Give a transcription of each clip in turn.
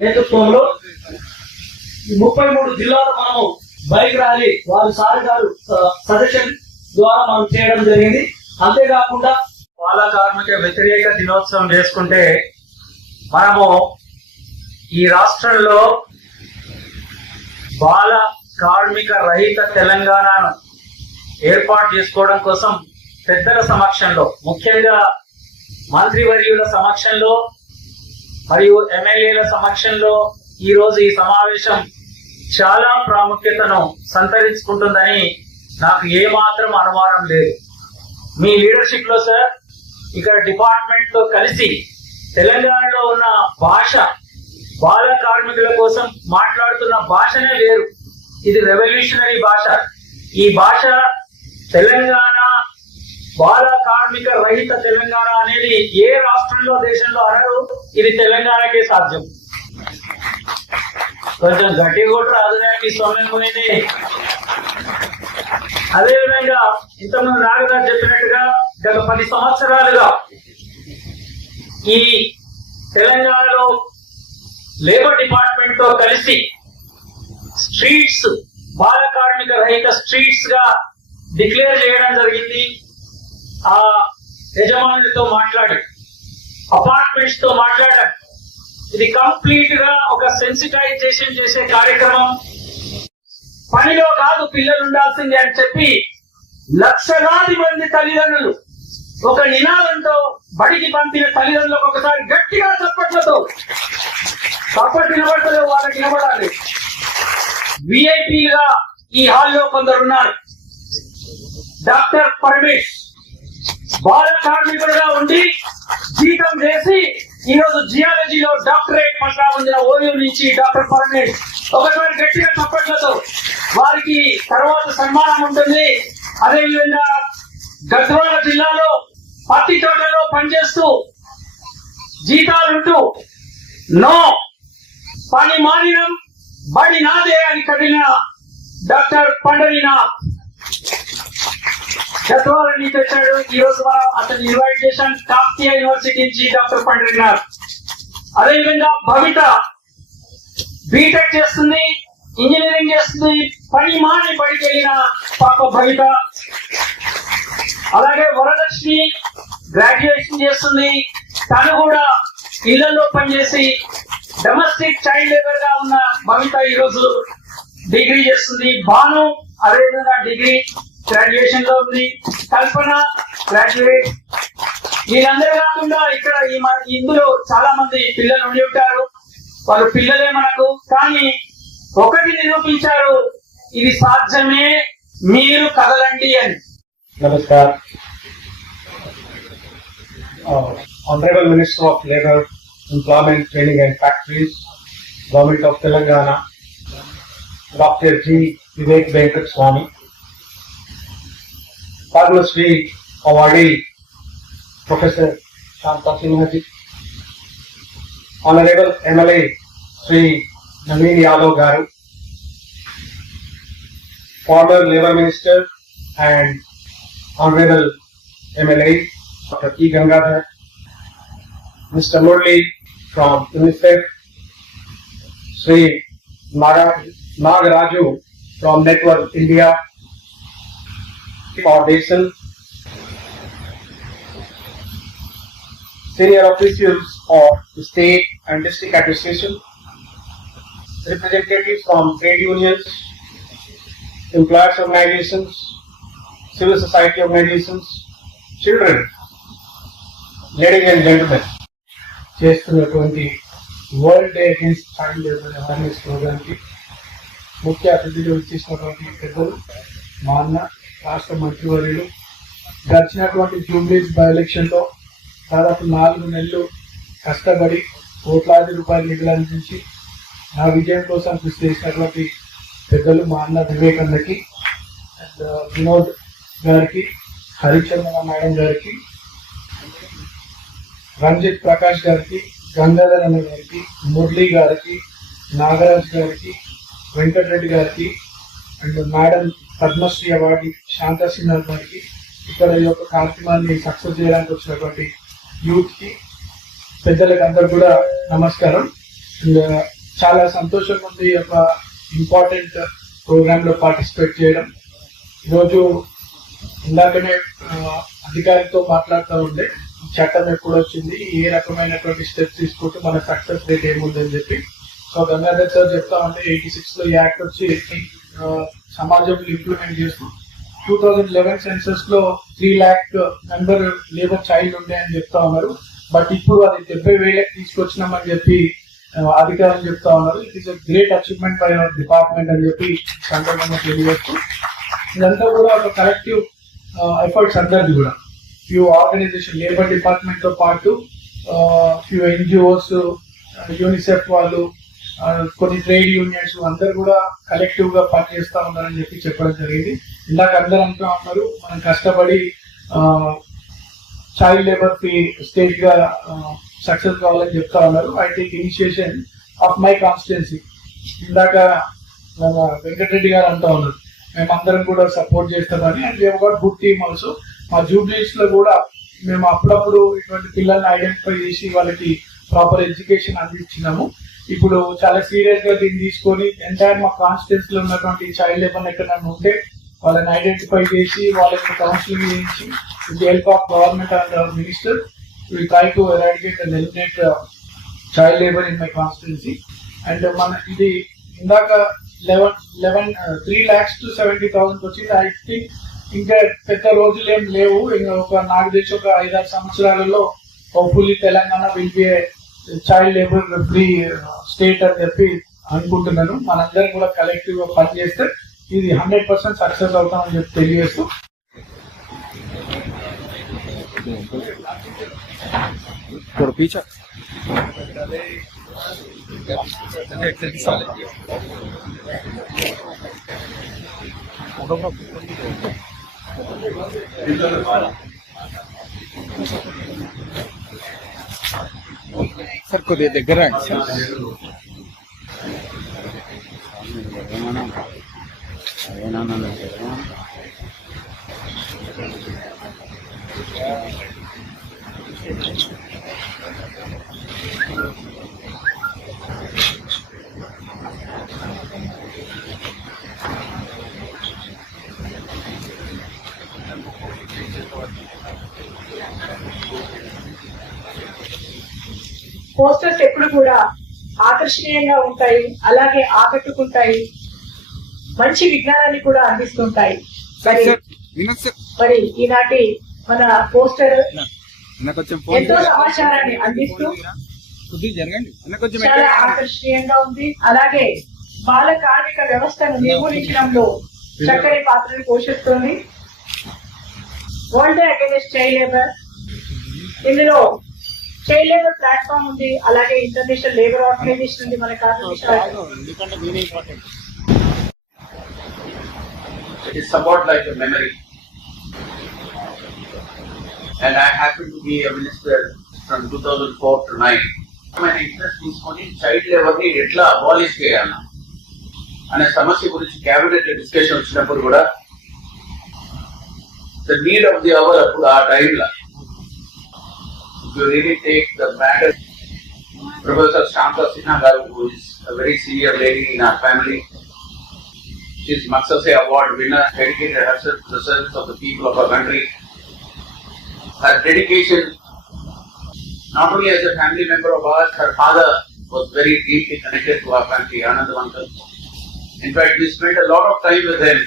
నేతృత్వంలో 33 జిల్లాలో మనము బైక్ ర్యాలీ వారి సార్ గారు సజెషన్ ద్వారా మనం చేయడం జరిగింది. అంతేకాకుండా బాల కార్మిక వ్యతిరేక దినోత్సవం చేసుకుంటే మనము ఈ రాష్ట్రంలో బాల కార్మిక రహిత తెలంగాణను ఏర్పాటు చేసుకోవడం కోసం పెద్దల సమక్షంలో, ముఖ్యంగా మంత్రివర్యుల సమక్షంలో మరియు ఎమ్మెల్యేల సమక్షంలో ఈ రోజు ఈ సమావేశం చాలా ప్రాముఖ్యతను సంతరించుకుంటుందని నాకు ఏమాత్రం అనుమానం లేదు. మీ లీడర్షిప్ లో సార్ ఇక్కడ డిపార్ట్మెంట్ తో కలిసి తెలంగాణలో ఉన్న భాష, బాల కార్మికుల కోసం మాట్లాడుతున్న భాషనే వేరు. ఇది రెవల్యూషనరీ భాష. ఈ భాష తెలంగాణ బాల కార్మిక రహిత తెలంగాణ అనేది ఏ రాష్ట్రంలో దేశంలో అనరు. ఇది తెలంగాణకే సాధ్యం. కొంచెం గట్టిగా కూడా రాజధాని సొమ్మె పోయింది. అదేవిధంగా ఇంతకుముందు నాగరాజు చెప్పినట్టుగా గత 10 సంవత్సరాలుగా ఈ తెలంగాణలో లేబర్ డిపార్ట్మెంట్ తో కలిసి స్ట్రీట్స్, బాల కార్మిక రహిత స్ట్రీట్స్ గా డిక్లేర్ చేయడం జరిగింది. ఆ యజమానులతో మాట్లాడి, అపార్ట్మెంట్స్ తో మాట్లాడారు. ఇది కంప్లీట్ గా ఒక సెన్సిటైజేషన్ చేసే కార్యక్రమం. పనిలో కాదు పిల్లలు ఉండాల్సింది అని చెప్పి లక్షలాది మంది తల్లిదండ్రులు ఒక నినాదంతో బడికి పంపిన తల్లిదండ్రులకు ఒకసారి గట్టిగా చప్పట్లతో, చప్పట్లు వినబడతలేవు, వాళ్ళకి వినబడాలి. విఐపీగా ఈ హాల్లో కొందరు ఉన్నారు. డాక్టర్ పరమేష్ బాల కార్మికుడుగా ఉండి జీతం చేసి ఈరోజు జియాలజీలో డాక్టరేట్ పట్టా పొందిన ఓయూ నుంచి డాక్టర్ పరమేష్, ఒకసారి గట్టిగా చప్పట్లతో వారికి తర్వాత సన్మానం ఉంటుంది. అదేవిధంగా గద్వాల జిల్లాలో పత్తి తోటలో పనిచేస్తూ జీతాలుంటూ నో పని మానినం బడి నాదే అని కదిలిన డాక్టర్ పండరీనాథ్ గద్వాల నుంచి వచ్చాడు. ఈ రోజు మనం అతను ఇన్వైట్ చేశాం. కాకతీయ యూనివర్సిటీ నుంచి డాక్టర్ పండరీనాథ్. అదేవిధంగా భవిత బీటెక్ చేస్తుంది, ఇంజనీరింగ్ చేస్తుంది, పని మాని బడికి వెళ్ళిన పాప భవిత. అలాగే వరలక్ష్మి గ్రాడ్యుయేషన్ చేస్తుంది. తను కూడా ఇళ్లలో పనిచేసి డొమెస్టిక్ చైల్డ్ లేబర్ గా ఉన్న భవిత ఈరోజు డిగ్రీ చేస్తుంది. భాను అదేవిధంగా డిగ్రీ గ్రాడ్యుయేషన్ లో ఉంది. కల్పన గ్రాడ్యుయేట్. వీళ్ళందరూ కాకుండా ఇక్కడ ఇందులో చాలా మంది పిల్లలు ఉండి ఉంటారు. వాళ్ళు పిల్లలే మనకు, కానీ ఒకటి నిరూపించారు, ఇది సాధ్యమే, మీరు కదలండి అని. నమస్కారం. Honorable Minister of Labour, Employment, Training and Factories, Government of Telangana, Dr. G. Vivek Venkat Swami, Padma Shri Awardee Professor Shanta Sinhaji, Honorable MLA Sri Naveen Yadav Garu, former Labour Minister and Honorable MLA Dr. P. Gangadhar, Mr. Murli from UNICEF, Sri Nagaraju from Network India Foundation, senior officials of the state and district administration, representatives from trade unions, employers organizations, civil society organizations, children, ladies and gentlemen, చేస్తున్నటువంటి world day against child labour awareness programme కి ముఖ్య అతిథులు వచ్చేసినటువంటి పెద్దలు, మా అన్న రాష్ట్ర మంత్రివర్యులు, గడిచినటువంటి జూబ్లీస్ బై ఎలక్షన్ లో దాదాపు 4 నెలలు కష్టపడి కోట్లాది రూపాయల నిధులు అందించి నా విజయం కోసం కృషి చేసినటువంటి పెద్దలు మా అన్న వివేకానందకి అండ్ వినోద్ గారికి, హరిచంద్ర మేడం గారికి, రంజిత్ ప్రకాష్ గారికి, గంగాధర్ అన్న గారికి, మురళీ గారికి, నాగరాజ్ గారికి, వెంకటరెడ్డి గారికి and madam Padmashri award Shantha Sinha గారికి, ఇక్కడ ఈ యొక్క కార్యక్రమాన్ని సక్సెస్ చేయడానికి వచ్చినటువంటి యూత్ కి, పెద్దలకు అందరు కూడా నమస్కారం. చాలా సంతోషంగా ఉంది ఈ యొక్క ఇంపార్టెంట్ ప్రోగ్రామ్ లో పార్టిసిపేట్ చేయడం. ఈరోజు ఇందాకనే అధికారితో మాట్లాడుతూ ఉండే చట్టం ఎప్పుడు వచ్చింది, ఏ రకమైనటువంటి స్టెప్స్ తీసుకుంటే మన సక్సెస్ రేట్ ఏముందని చెప్పి. సో గంగాధర్ సార్ చెప్తా ఉంటే 86 లో ఈ యాక్ట్ వచ్చి సమాజంలో ఇంప్లిమెంట్ చేస్తూ 2011 సెన్సస్ లో 3 lakh మెంబర్ లేబర్ చైల్డ్ ఉండే అని చెప్తా ఉన్నారు. బట్ ఇప్పుడు అది 70,000 తీసుకొచ్చినామని చెప్పి అధికారులు చెప్తా ఉన్నారు. It is a great achievement by our department అని చెప్పి సందర్భంగా తెలియజేస్తూ, ఇదంతా కూడా ఒక కలెక్టివ్ ఎఫర్ట్స్ అందరిది కూడా. ఫ్యూ ఆర్గనైజేషన్ లేబర్ డిపార్ట్మెంట్ తో పాటు ఫ్యూ ఎన్జిఓస్, యూనిసెఫ్ వాళ్ళు, కొన్ని ట్రేడ్ యూనియన్స్ అందరు కూడా కలెక్టివ్ గా పనిచేస్తా ఉన్నారని చెప్పి చెప్పడం జరిగింది. ఇందాక అందరూ అంటూ ఉన్నారు మనం కష్టపడి చైల్డ్ లేబర్ ఫ్రీ స్టేట్ గా సక్సెస్ కావాలని చెప్తా ఉన్నారు. I take initiation of my constituency. ఇందాక వెంకటరెడ్డి గారు అంటా ఉన్నారు మేమందరం కూడా సపోర్ట్ చేస్తామని. And we have got good team also. మా జూబ్లీస్ లో కూడా మేము అప్పుడప్పుడు ఇటువంటి పిల్లల్ని ఐడెంటిఫై చేసి వాళ్ళకి ప్రాపర్ ఎడ్యుకేషన్ అందించినాము. ఇప్పుడు చాలా సీరియస్ గా దీన్ని తీసుకొని ఎంటైర్ మా కాన్స్టిట్యున్సీ లో ఉన్నటువంటి చైల్డ్ లేబర్ ఎక్కడైనా ఉంటే వాళ్ళని ఐడెంటిఫై చేసి వాళ్ళకి కౌన్సిలింగ్ చేయించి with the help of government and hour minister we try to eradicate and eliminate child labor in my constituency. And మన ఇది ఇందాక 3,70,000 వచ్చింది. ఐ థింక్ ఇంకా పెద్ద రోజులు ఏం లేవు. ఇంకా నాకు తెలిసి ఒక 5-6 సంవత్సరాలలో hopefully Telangana will be child labour free state అని చెప్పి అనుకుంటున్నాను. మనందరం కూడా కలెక్టివ్ గా పనిచేస్తే ఇది 100% సక్సెస్ అవుతామని చెప్పి తెలియజేస్తూ por picha. Sir, కొద్దిగా దగ్గర పోస్టర్స్ ఎప్పుడు కూడా ఆకర్షణీయంగా ఉంటాయి, అలాగే ఆకట్టుకుంటాయి, మంచి విజ్ఞానాన్ని కూడా అందిస్తుంటాయి. మరి ఈనాటి మన పోస్టర్ ఎంతో సమాచారాన్ని అందిస్తూ చాలా ఆకర్షణీయంగా ఉంది. అలాగే బాల కార్మిక వ్యవస్థను నిర్మూలించడంలో చక్కని పాత్రను పోషిస్తుంది. World day against child labour, ఇందులో చైల్డ్ లేబర్ ప్లాట్ఫామ్ ఉంది, అలాగే ఇంటర్నేషనల్ లేబర్ ఆర్గనైజేషన్ ఉంది. మన It is somewhat like a memory. And I happen to be a minister from 2004 to 9. My interest తీసుకొని చైల్డ్ లేబర్ ని ఎట్లా అబాలిష్ చేయాలి అనే సమస్య గురించి క్యాబినెట్ డిస్కషన్ వచ్చినప్పుడు కూడా the need of the hour అప్పుడు ఆ టైంలో you really take the matter. Professor Shanta Sinha Garu, who is a very senior lady in our family, she is Maksase Award winner, dedicated herself to the service of the people of our country. Her dedication, not only as a family member of ours, her father was very deeply connected to our family, Anand Uncle. In fact, we spent a lot of time with him,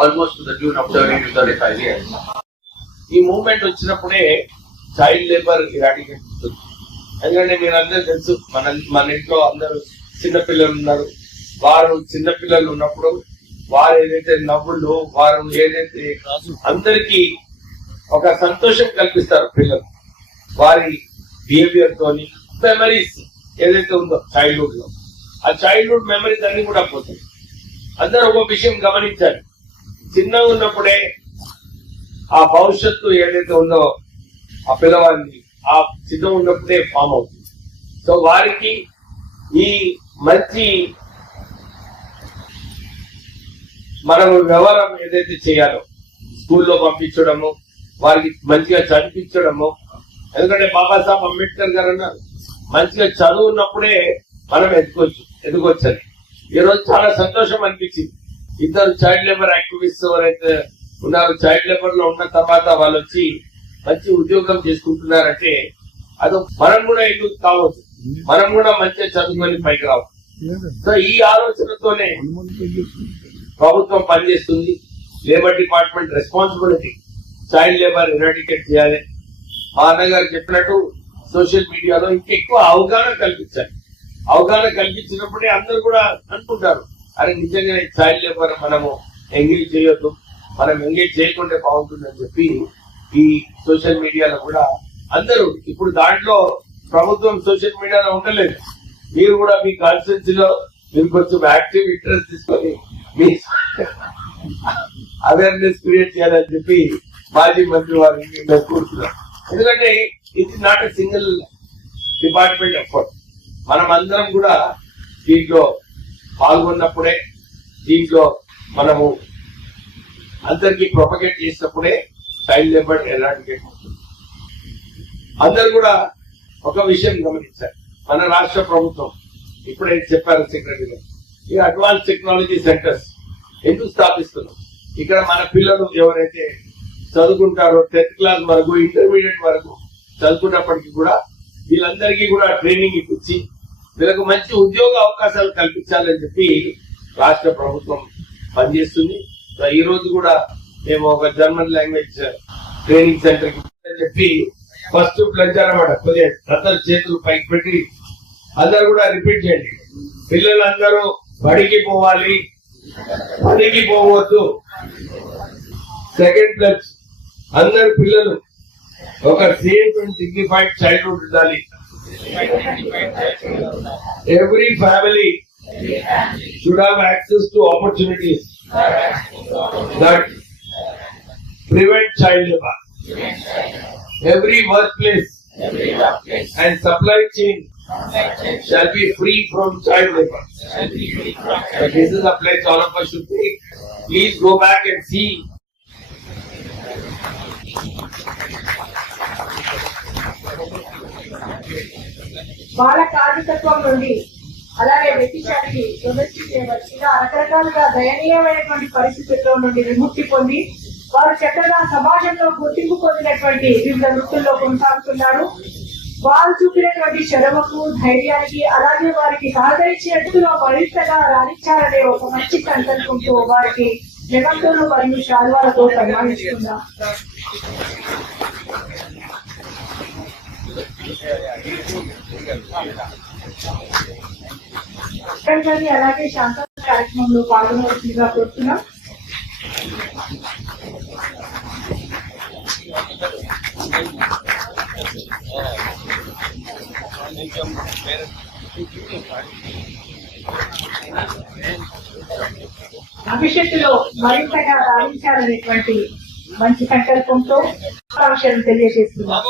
almost to the tune of 30 to 35 years. ఈ movement వచ్చినప్పుడే child labour eradicate అవుతుంది. ఎందుకంటే మీరు అందరూ తెలుసు, మన ఇంట్లో అందరూ చిన్నపిల్లలు ఉన్నారు. వారు చిన్నపిల్లలు ఉన్నప్పుడు వారు ఏదైతే నవ్వులు, వారు ఏదైతే అందరికీ ఒక సంతోషం కల్పిస్తారు పిల్లలు. వారి బిహేవియర్ తోని మెమరీస్ ఏదైతే ఉందో చైల్డ్హుడ్ లో ఆ చైల్డ్హుడ్ మెమరీస్ అన్ని కూడా పోతాయి. అందరూ ఒక విషయం గమనించాలి, చిన్నగా ఉన్నప్పుడే ఆ భవిష్యత్తు ఏదైతే ఉందో ఆ పిల్లవాడిని ఆ చిన్న ఉన్నప్పుడే ఫామ్ అవుతుంది. సో వారికి ఈ మంచి మనం వ్యవహారం ఏదైతే చేయాలో స్కూల్లో పంపించడము, వారికి మంచిగా చదివించడము. ఎందుకంటే బాబాసాహెబ్ అంబేద్కర్ గారు అన్నారు, మంచిగా చదువు ఉన్నప్పుడే మనం ఎదుగొచ్చని. ఈ రోజు చాలా సంతోషం అనిపించింది. ఇద్దరు చైల్డ్ లేబర్ యాక్టివిస్ట్ ఎవరైతే ఉన్నారు, చైల్డ్ లేబర్ లో ఉన్న తర్వాత వాళ్ళు వచ్చి మంచి ఉద్యోగం చేసుకుంటున్నారంటే అది మనం కూడా ఎందుకు కావచ్చు, మనం కూడా మంచిగా చదువుకొని పైకి రావచ్చు. సో ఈ ఆలోచనతోనే ప్రభుత్వం పనిచేస్తుంది. Labour department responsibility child labour eradicate చేయాలి. మా అన్నగారు చెప్పినట్టు సోషల్ మీడియాలో ఇంకెక్కువ అవగాహన కల్పించాలి. అవగాహన కల్పించినప్పుడే అందరూ కూడా అనుకుంటారు, అరే నిజంగా చైల్డ్ లేబర్ మనము ఎంగేజ్ చేయొద్దు, మనం ఎంగేజ్ చేయకుంటే బాగుంటుందని చెప్పి ఈ సోషల్ మీడియాలో కూడా అందరూ ఇప్పుడు దాంట్లో ప్రభుత్వం సోషల్ మీడియాలో ఉండలేదు. మీరు కూడా మీ కాన్స్టిట్యూన్సీలో మీరు కొంచెం యాక్టివ్ ఇంట్రెస్ట్ తీసుకొని మీ అవేర్నెస్ క్రియేట్ చేయాలని చెప్పి మాజీ మంత్రి వారిని మేము కోరుతున్నాం. ఎందుకంటే ఇది not a single department effort. మనం అందరం కూడా దీంట్లో పాల్గొన్నప్పుడే, దీంట్లో మనము అందరికి ప్రొపగేట్ చేసినప్పుడే చైల్డ్ లేబర్ ఎరాడికేట్ అవుతుంది. అందరు కూడా ఒక విషయం గమనించారు, మన రాష్ట్ర ప్రభుత్వం ఇప్పుడే చెప్పారు సెక్రటరీ గారు, ఈ అడ్వాన్స్ టెక్నాలజీ సెంటర్స్ ఎందుకు స్థాపిస్తున్నాం? ఇక్కడ మన పిల్లలు ఎవరైతే చదువుకుంటారో 10th క్లాస్ వరకు, ఇంటర్మీడియట్ వరకు చదువుకున్నప్పటికీ కూడా వీళ్ళందరికీ కూడా ట్రైనింగ్ ఇప్పించి వీళ్ళకు మంచి ఉద్యోగ అవకాశాలు కల్పించాలని చెప్పి రాష్ట్ర ప్రభుత్వం పనిచేస్తుంది. ఈ రోజు కూడా మేము ఒక జర్మన్ లాంగ్వేజ్ ట్రైనింగ్ సెంటర్ చెప్పి ఫస్ట్ ప్లెడ్జ్ అన్నమాట, కొద్దిగా అందరు చేతులు పైకి పెట్టి అందరు కూడా రిపీట్ చేయండి. పిల్లలందరూ బడికి పోవాలి, పనికి పోవద్దు. సెకండ్ ప్లెడ్జ్, అందరు పిల్లలు ఒక సేఫ్ అండ్ డిగ్నిఫైడ్ చైల్డ్హుడ్ ఉండాలి. Every family should have access to opportunities that prevent child labor. Every workplace and supply chain shall be free from child labor. So this is a pledge all of us should take. Please go back and see. బాల కార్మికత్వం నుండి అలాగే వ్యక్తిశానికి domestic labour ఇలా రకరకాలుగా దయనీయమైనటువంటి పరిస్థితుల్లో నుండి విముక్తి పొంది వారు చక్కగా సమాజంలో గుర్తింపు పొందినటువంటి వివిధ వృత్తుల్లో కొనసాగుతున్నారు. వారు చూపినటువంటి శ్రమకు, ధైర్యానికి, అలాగే వారికి సహకరించే వ్యక్తులు మరింతగా రాణించాలనే ఒక మంచి సంకల్పంతో వారికి జగత్తులు మరియు శాల్వాలతో సన్మానిస్తున్నాం. అలాగే శాంత కార్యక్రమంలో పాల్గొనవలసిందిగా కోరుతున్నాం. భవిష్యత్తులో మరింతగా రాణించాలనేటువంటి మంచి సంకల్పంతో ఆకాంక్షలను తెలియజేస్తున్నాం.